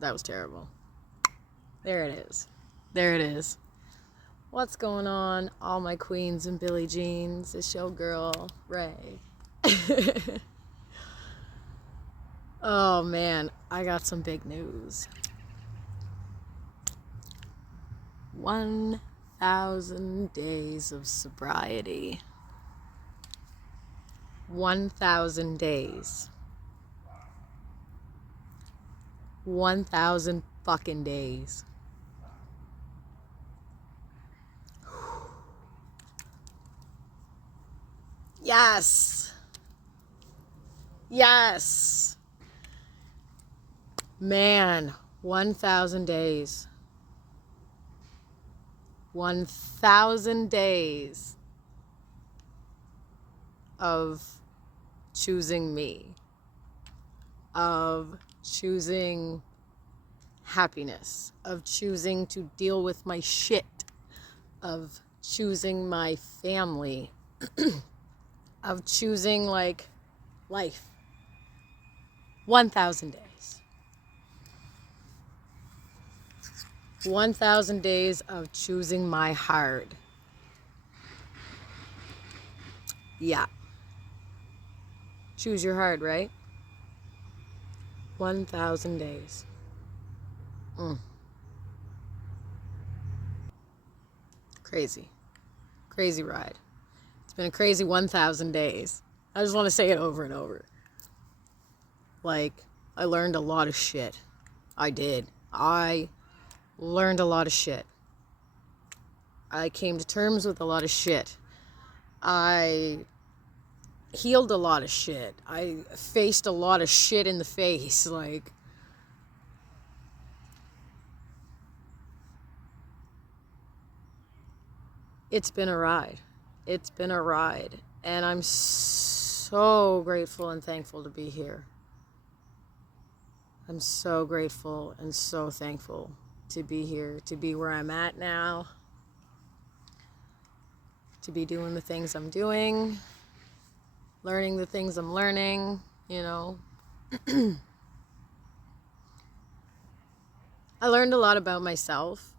That was terrible. There it is. There it is. What's going on, all my queens and Billie Jeans? It's your girl, Ray. Oh man, I got some big news. 1,000 days of sobriety. 1,000 days. 1,000 fucking days. Yes. Yes. Man, 1,000 days. 1,000 days of choosing me, of choosing happiness, of choosing to deal with my shit, of choosing my family, of choosing like life. 1,000 days. 1,000 days of choosing my heart. Yeah. Choose your heart, right? 1,000 days. Crazy. Crazy ride. It's been a crazy 1,000 days. I just want to say it over and over. Like, I learned a lot of shit. I did. I learned a lot of shit. I came to terms with a lot of shit. I healed a lot of shit. I faced a lot of shit in the face. Like, it's been a ride. It's been a ride. And I'm so grateful and thankful to be here. I'm so grateful and so thankful to be here, to be where I'm at now, to be doing the things I'm doing, learning the things I'm learning, you know. I learned a lot about myself.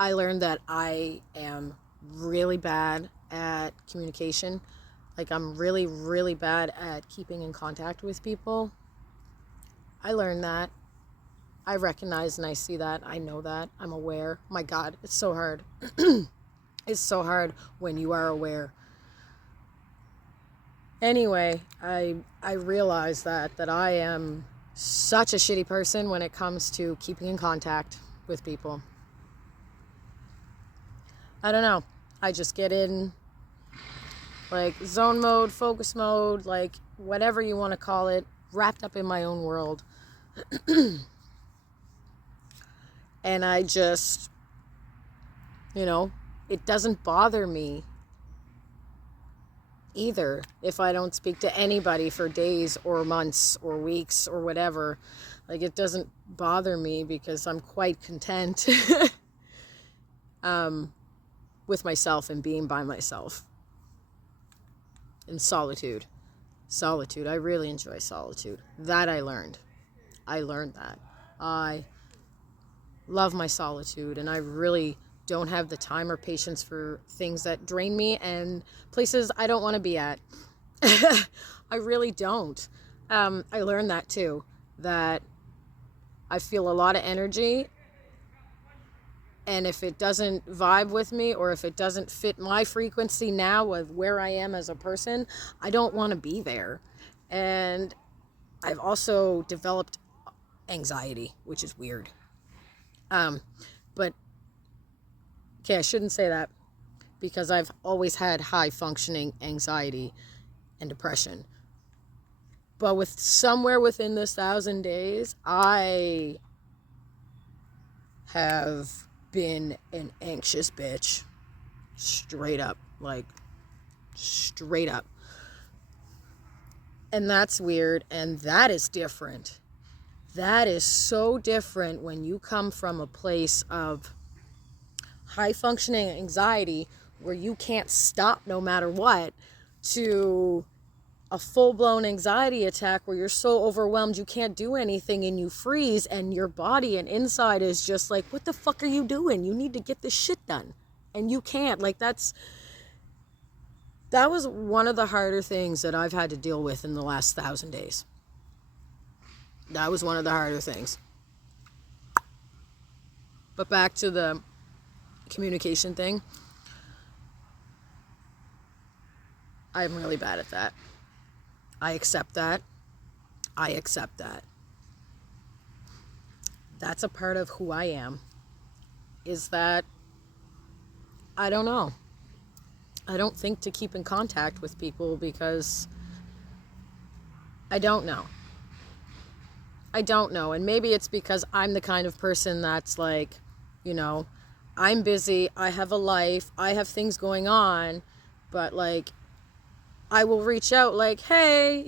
I learned that I am really bad at communication. Like, I'm really, really bad at keeping in contact with people. I learned that. I recognize and I see that. I know that. I'm aware. My God, it's so hard. It's so hard when you are aware. Anyway, I realize that I am such a shitty person when it comes to keeping in contact with people. I don't know. I just get in like zone mode, focus mode, like whatever you want to call it, wrapped up in my own world. And I just, you know, it doesn't bother me either if I don't speak to anybody for days or months or weeks or whatever. Like, it doesn't bother me because I'm quite content with myself and being by myself. In solitude. Solitude. I really enjoy solitude. That I learned. I learned that. I love my solitude, and I really don't have the time or patience for things that drain me and places I don't want to be at. I really don't. I learned that too, that I feel a lot of energy, and if it doesn't vibe with me or if it doesn't fit my frequency now with where I am as a person, I don't want to be there. And I've also developed anxiety, which is weird. But okay, I shouldn't say that because I've always had high functioning anxiety and depression. But with somewhere within this 1,000 days, I have been an anxious bitch. Straight up. Like, straight up. And that's weird, and that is different. That is so different when you come from a place of high functioning anxiety where you can't stop no matter what, to a full-blown anxiety attack where you're so overwhelmed you can't do anything and you freeze, and your body and inside is just like, what the fuck are you doing? You need to get this shit done and you can't. Like, that was one of the harder things that I've had to deal with in the last 1,000 days. That was one of the harder things. But back to the communication thing, I'm really bad at that. I accept that. That's a part of who I am, is that I don't know. I don't think to keep in contact with people because I don't know. And maybe it's because I'm the kind of person that's like, I'm busy, I have a life, I have things going on, but like, I will reach out like, hey,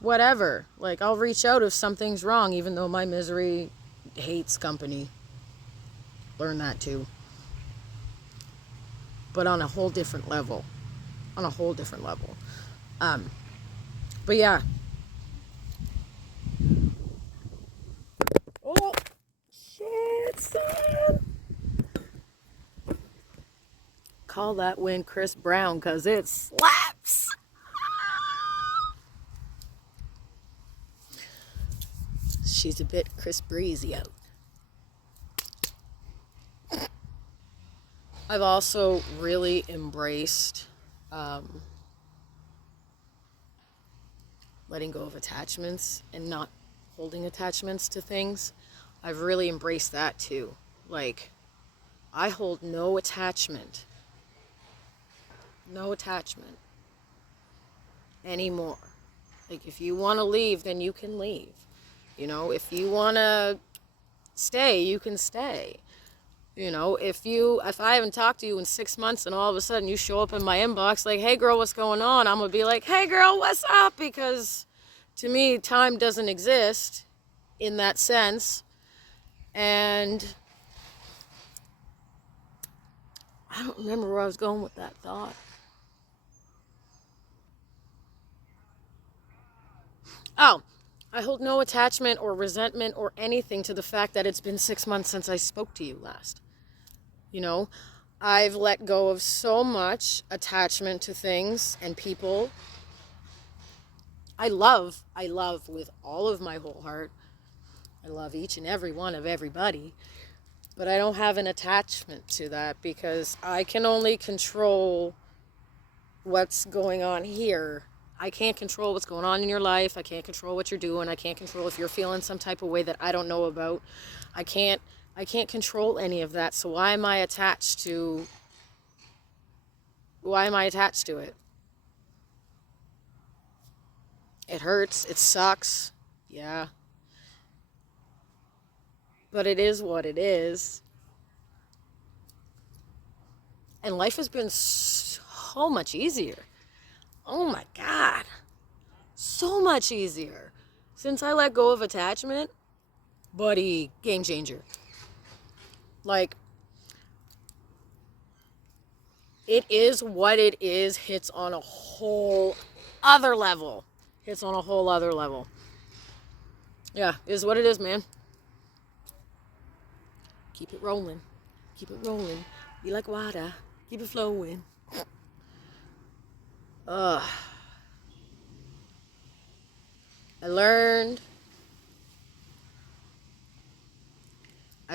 whatever. Like, I'll reach out if something's wrong, even though my misery hates company. Learn that too. But on a whole different level. But yeah. Oh, shit, son. Call that wind Chris Brown, because it slaps. She's a bit Chris Breezy out. I've also really embraced letting go of attachments and not holding attachments to things. I've really embraced that too. Like, I hold no attachment anymore. Like, if you want to leave, then you can leave. If you want to stay, you can stay. If I haven't talked to you in 6 months and all of a sudden you show up in my inbox like, hey girl, what's going on? I'm going to be like, hey girl, what's up? Because to me, time doesn't exist in that sense. And I don't remember where I was going with that thought. Oh, I hold no attachment or resentment or anything to the fact that it's been 6 months since I spoke to you last. I've let go of so much attachment to things and people. I love with all of my whole heart. I love each and every one of everybody. But I don't have an attachment to that because I can only control what's going on here. I can't control what's going on in your life. I can't control what you're doing. I can't control if you're feeling some type of way that I don't know about. I can't control any of that. So why am I attached to it? It hurts. It sucks. Yeah. But it is what it is. And life has been so much easier. Oh my God. So much easier. Since I let go of attachment, buddy, game changer. Like, it is what it is, hits on a whole other level. Yeah, is what it is, man. Keep it rolling. Be like water. Keep it flowing. I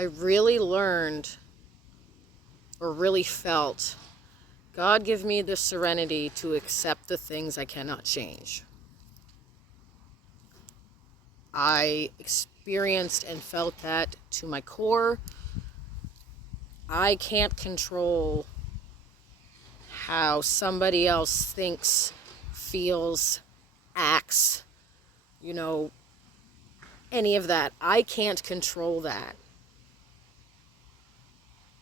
really learned or really felt God give me the serenity to accept the things I cannot change. I experienced and felt that to my core. I can't control how somebody else thinks, feels, acts, any of that. I can't control that.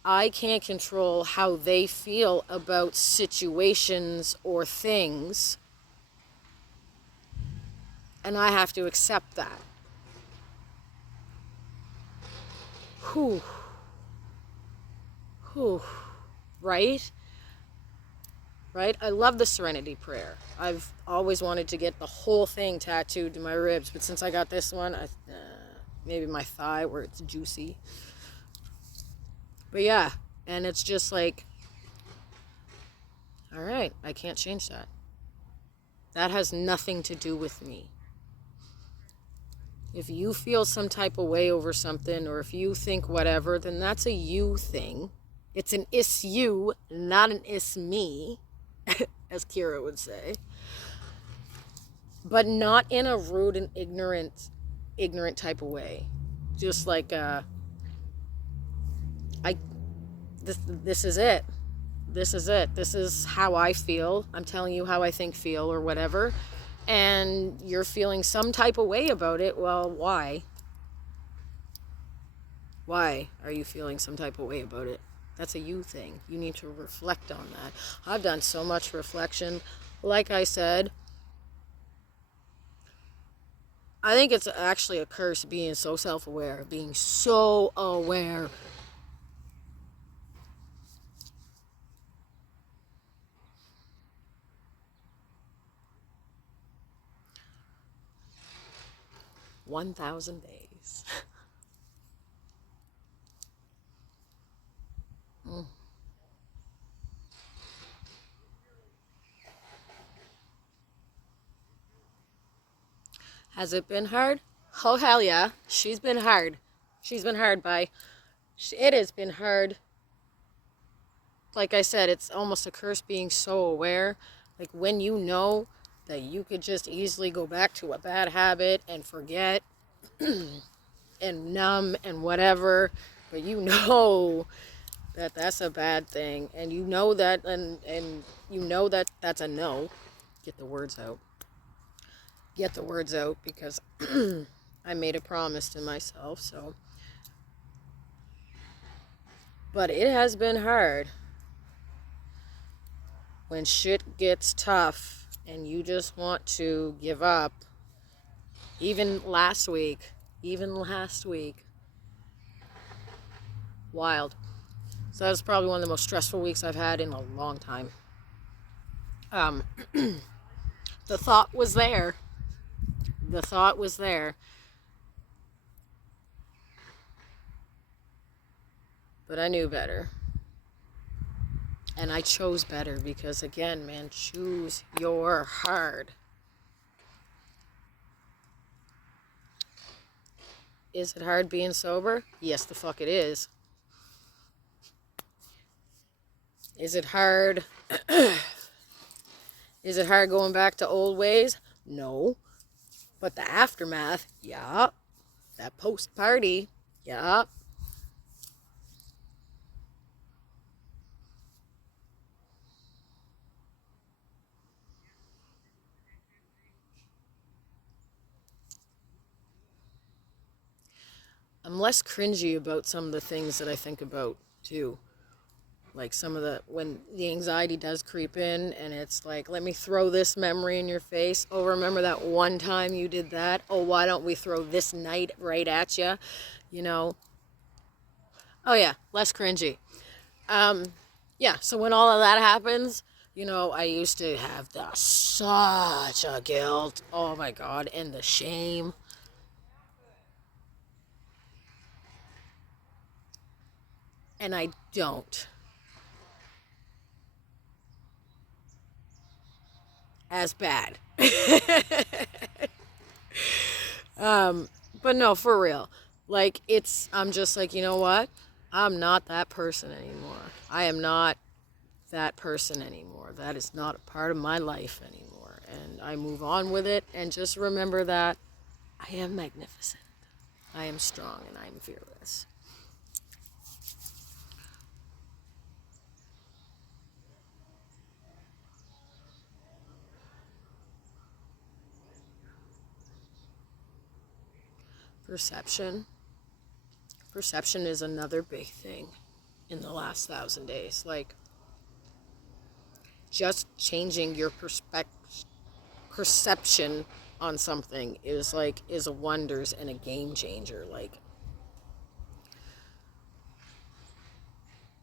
I can't control how they feel about situations or things. And I have to accept that. Whew. Whew. Right? Right? I love the Serenity Prayer. I've always wanted to get the whole thing tattooed to my ribs, but since I got this one, maybe my thigh where it's juicy. But yeah, and it's just like, all right, I can't change that. That has nothing to do with me. If you feel some type of way over something, or if you think whatever, then that's a you thing. It's an is you, not an is me, as Kira would say. But not in a rude and ignorant type of way. Just like, this is it. This is it. This is how I feel. I'm telling you how I think, feel, or whatever. And you're feeling some type of way about it. Well, why? Why are you feeling some type of way about it? That's a you thing. You need to reflect on that. I've done so much reflection. Like I said, I think it's actually a curse being so self-aware, being so aware. $1,000 days. Has it been hard? Oh, hell yeah. She's been hard. She's been hard it has been hard. Like I said, it's almost a curse being so aware. Like when you know that you could just easily go back to a bad habit and forget and numb and whatever, but you know that that's a bad thing, and you know that, and you know that that's a no. Get the words out. Get the words out, because I made a promise to myself, so. But it has been hard. When shit gets tough and you just want to give up. Even last week. Wild. So that was probably one of the most stressful weeks I've had in a long time. The thought was there. But I knew better. And I chose better because, again, man, choose your hard. Is it hard being sober? Yes, the fuck it is. Is it hard? Is it hard going back to old ways? No. But the aftermath, yeah. That post-party, yeah. I'm less cringy about some of the things that I think about, too. Like when the anxiety does creep in and it's like, let me throw this memory in your face. Oh, remember that one time you did that? Oh, why don't we throw this night right at you? You know? Oh, yeah, less cringy. Yeah, so when all of that happens, I used to have such a guilt. Oh, my God, and the shame. And I don't. As bad. But no, for real. Like, I'm just like, you know what? I'm not that person anymore. I am not that person anymore. That is not a part of my life anymore. And I move on with it and just remember that I am magnificent. I am strong and I am fearless. Perception. Perception is another big thing in the last 1,000 days. Like, just changing your perception on something is a wonders and a game changer. Like,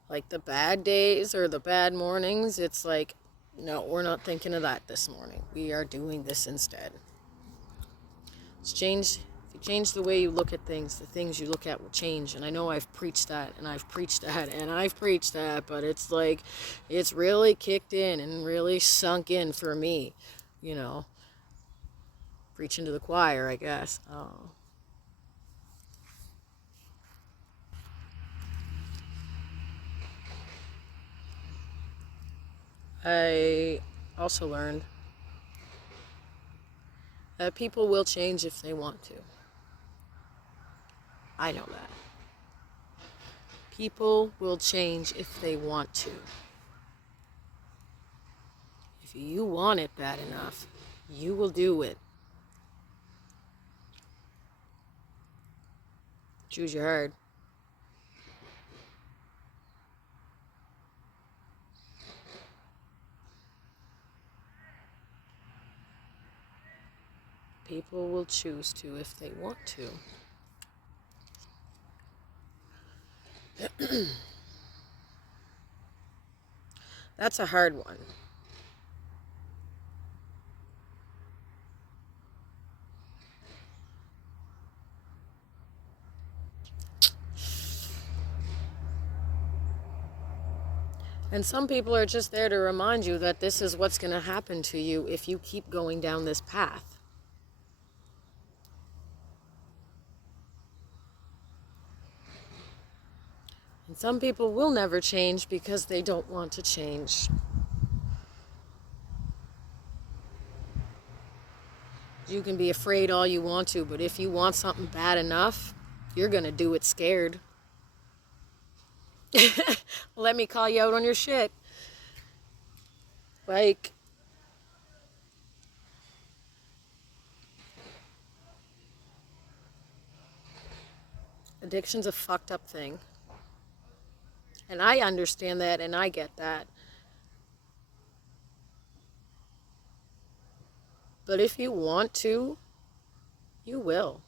Like the bad days or the bad mornings, it's like, no, we're not thinking of that this morning. We are doing this instead. If you change the way you look at things, the things you look at will change. And I know I've preached that, and I've preached that, and I've preached that, but it's like, it's really kicked in and really sunk in for me, you know. Preaching to the choir, I guess. I also learned that people will change if they want to. I know that. People will change if they want to. If you want it bad enough, you will do it. Choose your hard. People will choose to if they want to. That's a hard one. And some people are just there to remind you that this is what's going to happen to you if you keep going down this path. And some people will never change because they don't want to change. You can be afraid all you want to, but if you want something bad enough, you're going to do it scared. Let me call you out on your shit. Like, addiction's a fucked up thing. And I understand that and I get that. But if you want to, you will.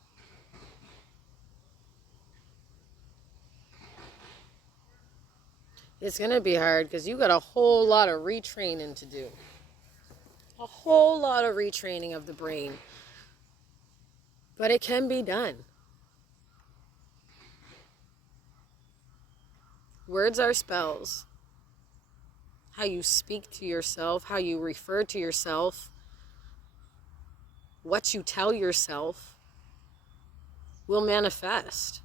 It's going to be hard because you got a whole lot of retraining to do. A whole lot of retraining of the brain. But it can be done. Words are spells. How you speak to yourself, how you refer to yourself, what you tell yourself will manifest.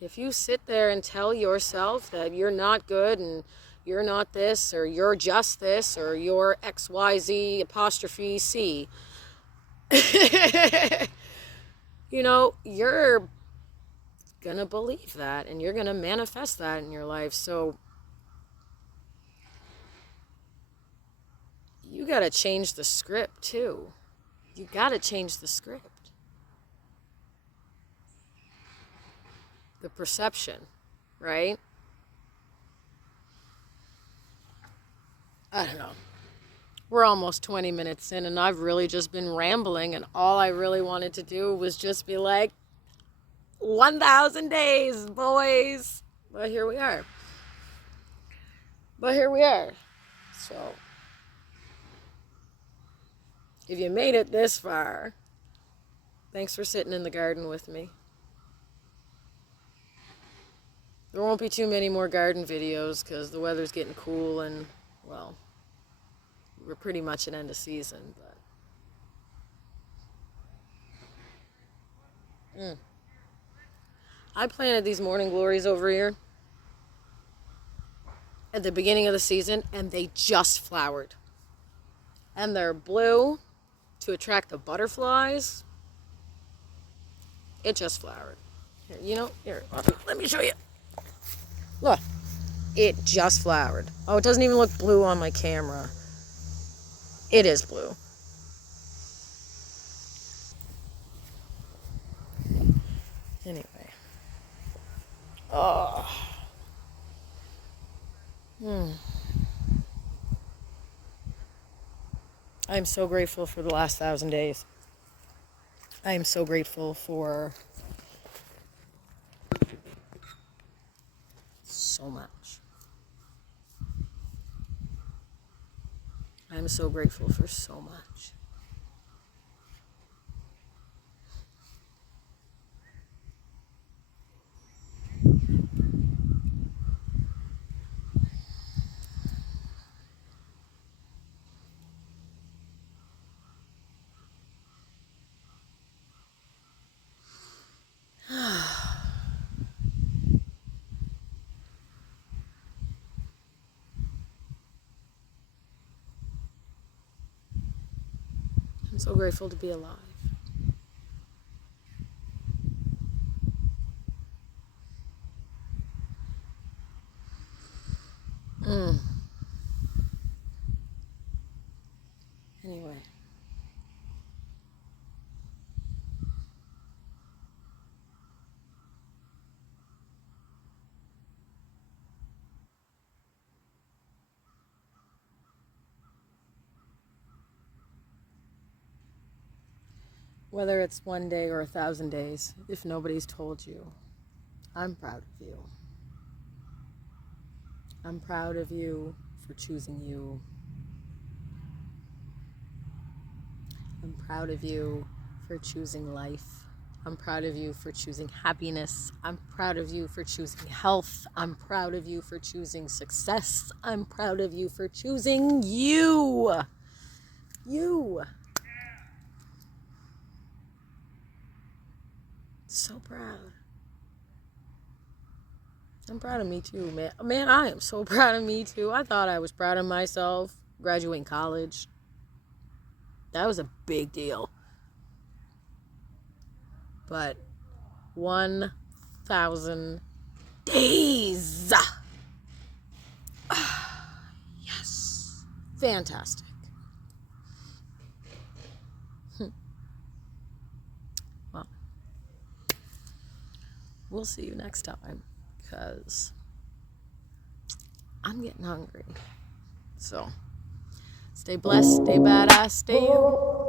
If you sit there and tell yourself that you're not good and you're not this or you're just this or you're XYZ apostrophe C, you know, you're going to believe that and you're going to manifest that in your life. So you got to change the script too. You got to change the script. The perception, right? I don't know. We're almost 20 minutes in and I've really just been rambling and all I really wanted to do was just be like, 1,000 days, boys. But here we are. So, if you made it this far, thanks for sitting in the garden with me. There won't be too many more garden videos because the weather's getting cool and, well, we're pretty much at end of season. But I planted these morning glories over here at the beginning of the season and they just flowered. And they're blue to attract the butterflies. It just flowered. Here, let me show you. Look, it just flowered. Oh, it doesn't even look blue on my camera. It is blue. Anyway. I'm so grateful for the last 1,000 days. I am so grateful for so much. I'm so grateful for so much. I'm so grateful to be alive. Anyway. Whether it's one day or 1,000 days, if nobody's told you, I'm proud of you. I'm proud of you for choosing you. I'm proud of you for choosing life. I'm proud of you for choosing happiness. I'm proud of you for choosing health. I'm proud of you for choosing success. I'm proud of you for choosing you. You. So proud. I'm proud of me too, man. Man, I am so proud of me too. I thought I was proud of myself graduating college. That was a big deal. But 1,000 days. Yes. Fantastic. Well, we'll see you next time because I'm getting hungry. So, stay blessed, stay badass, stay you.